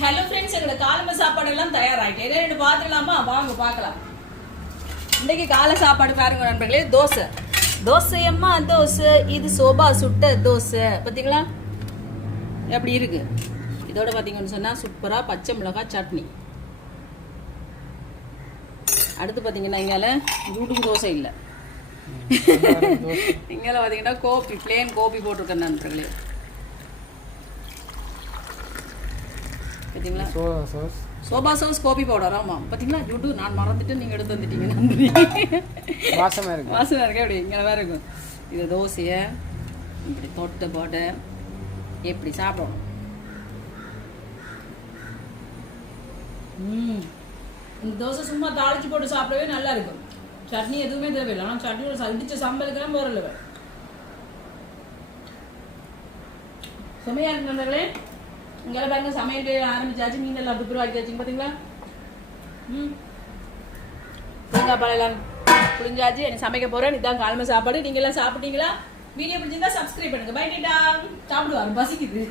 Hello friends, எங்களோட காலை சாப்பாடு எல்லாம் தயாராகிட்டு என்ன பார்த்துடலாமா? வாங்க பார்க்கலாம். இன்றைக்கு காலை சாப்பாடு பாருங்க நண்பர்களே, தோசை. தோசையம்மா தோசை, இது சோபா சுட்ட தோசை. பார்த்தீங்களா எப்படி இருக்கு? இதோட பார்த்தீங்கன்னு சொன்னால் சூப்பராக பச்சை மிளகாய் சட்னி. அடுத்து பார்த்தீங்கன்னா இங்கால ஜூடும் தோசை இல்லை, இங்கால பார்த்தீங்கன்னா கோபி, பிளேன் கோபி போட்டிருக்கேன் நண்பர்களே. பார்த்தீங்களா சோபா சாஸ் கோபி பவுடர். ஆமாம் பார்த்தீங்களா ஜூட்டு நான் மறந்துட்டு நீங்கள் எடுத்து வந்துட்டீங்க. நன்றி. வாசமாக இருக்கு, வாசமாக இருக்கே. அப்படி இங்கே வேறு இருக்கும். இது தோசையை இப்படி தொட்டு போட்டு எப்படி சாப்பிடணும். இந்த தோசை சும்மா தாளிச்சு போட்டு சாப்பிடவே நல்லா இருக்கும். சட்னி எதுவுமே தேவையில்லை. ஆனால் சட்னியோட சந்திச்ச சம்பளுக்கெல்லாம் போகிற இல்லை. சுமையாக இருக்கிறவங்களே இங்கே பாருங்க, சமையல் ஆரம்பிச்சாச்சு. மீன் எல்லாம் துப்புரம் ஆக்கியாச்சுங்க. பார்த்தீங்களா? தேங்காய் பால் எல்லாம் புளிஞ்சாச்சு. எனக்கு சமைக்க போகிறேன். இதுதான் காலமை சாப்பாடு. நீங்கள் எல்லாம் சாப்பிட்டீங்களா? வீடியோ பிடிச்சிருந்தா சப்ஸ்கிரைப் பண்ணுங்க. பை டேட்டா. சாப்பிடுவாரு, பசிக்குது.